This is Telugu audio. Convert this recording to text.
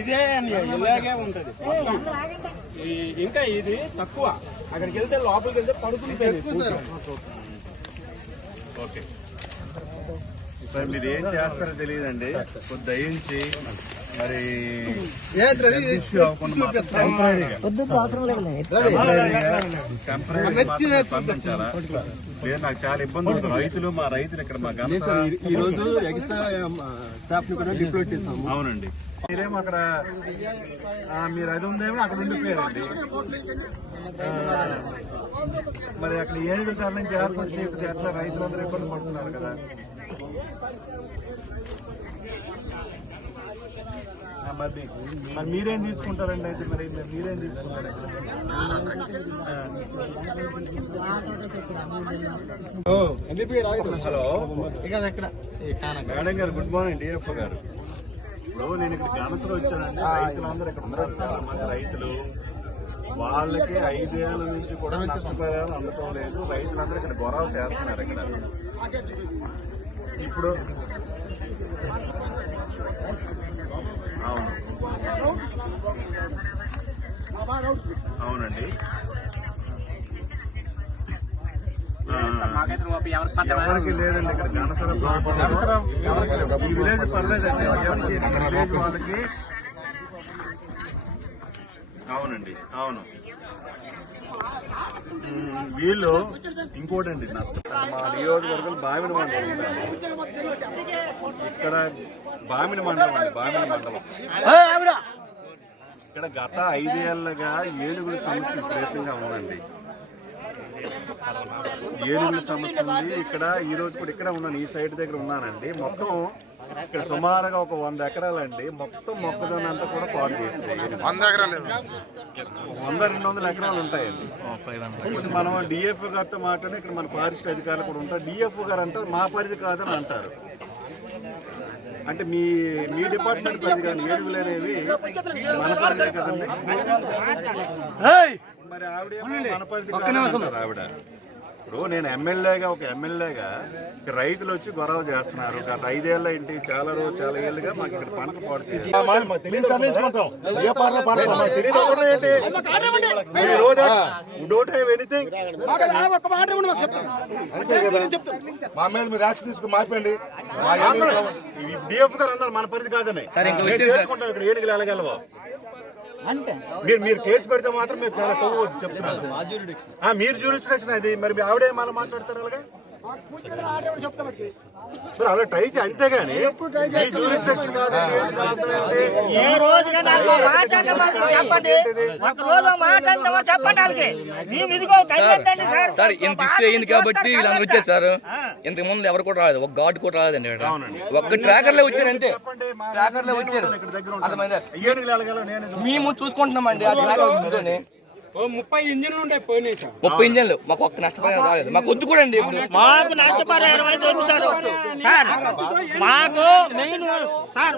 ఇదే ఇలాగే ఉంటది ఇంకా ఇది తక్కువ అక్కడికి వెళ్తే లోపలికి వెళ్తే పడుతుంది. ఓకే సార్ మీరు ఏం చేస్తారో తెలియదండి, కొద్ది దయించి మరి పంపించాలా లేదు నాకు చాలా ఇబ్బంది అవుతుంది. రైతులు మా రైతులు ఇక్కడ మా ఈ రోజు ఎక్స్ట్రా స్టాఫ్ ని కూడా డిప్లోయ్ చేస్తాము. అవునండి మీరేమో అక్కడ మీరు అది ఉందేమో అక్కడ ఉండిపోయారండి. మరి అక్కడ ఏనుగుల తర నుంచి ఏర్పాటు చేయకపోతే అట్లా రైతులందరూ ఇబ్బంది పడుతున్నారు కదా. మరి మీరేం తీసుకుంటారండి అయితే మరి మీరేం తీసుకుంటారు? హలో మేడం గారు, గుడ్ మార్నింగ్ డిఎఫ్ఓ గారు. ఇప్పుడు నేను ఇక్కడ క్యాన్సర్ వచ్చానండి. రైతులందరూ ఇక్కడ ఉన్నారు, చాలా మంది రైతులు. వాళ్ళకి 5 ఏళ్ల నుంచి కూడా నష్టపరిహారం అందటం లేదు. రైతులందరూ ఇక్కడ గొడవలు చేస్తున్నారు. ఇక్కడ ఇప్పుడు అవును అవునండి ఎవరికి లేదండి ఇక్కడ ఘనసర ఈ విలేజ్ పర్లేదండి. విలేజ్ వాళ్ళకి అవునండి అవును. వీళ్ళు ఇంకోటండి నష్టం. మా నియోజకవర్గం బామిని మండలం, ఇక్కడ బామిని మండలం అండి. బామిని మండలం ఇక్కడ గత 5 ఏళ్లుగా ఏనుగుల సమస్య విపరీతంగా ఉందండి. ఏనుగుల సమస్య ఉంది ఇక్కడ. ఈ రోజు కూడా ఇక్కడ ఉన్నాను, ఈ సైడ్ దగ్గర ఉన్నానండి. మొత్తం ఇక్కడ సుమారుగా ఒక 100 ఎకరాలండి. మొత్తం మొక్కజొన్న అంతా కూడా పాడు చేస్తాయి. 100 ఎకరాలు 100-200 ఎకరాలు ఉంటాయండి. ఇప్పుడు మనం డిఎఫ్ఓ గారితో మాట్లాడి ఇక్కడ మన ఫారెస్ట్ అధికారులు కూడా ఉంటారు. డిఎఫ్ఓ గారు అంటారు మా పరిధి కాదని అంటారు. అంటే మీ డిపార్ట్మెంట్ పరిధి కానీ ఏనుగులు అనేవి మన పరిధి కదండి. మరి ఆవిడ మన పరిధి కాదంటారు ఆవిడ. ఇప్పుడు నేను ఒక ఎమ్మెల్యేగా రైతులు వచ్చి గొడవ చేస్తున్నారు. గత 5 ఏళ్ళ ఏంటి చాలా ఏళ్ళుగా మాకు ఇక్కడ పంట పాడు మా మీద మీరు యాక్షన్ తీసుకుని మాపండి. డిఎఫ్ గారు అన్నారు మన పరిధి కాదని. చేసుకుంటాం ఇక్కడ ఏనుగులు వెళ్ళగలవా అంటే మీరు కేసు పెడితే మాత్రం మీరు చాలా తవ్వచ్చు చెప్తున్నారు. మీరు జ్యూరిస్డిక్షన్ అది. మరి ఆవిడే మళ్ళీ మాట్లాడతారు అలాగా అలా ట్రై చేయి అంతేగాని సార్ ఇంత ఇష్యూ అయింది కాబట్టి వీళ్ళందరూ వచ్చేసారు. ఇంతకు ముందు ఎవరు కూడా రాలేదు, ఒక గార్డ్ కూడా రాలేదండి. ఒక్క ట్రాకర్లే వచ్చారు అంతే. ట్రాకర్లే వచ్చారు. మేము చూసుకుంటున్నామండి ఆ ట్రాకర్ 30 ఇంజన్లు ఉంటాయి పోయినాయి సార్. 30 ఇంజన్లు మాకు ఒక్క నష్టపరిహారం రాలేదు. మాకు వద్దు కూడా అండి. ఇప్పుడు మాకు నష్టపరిహారం అయితే వద్దు సార్. మాకు మెయిన్ సార్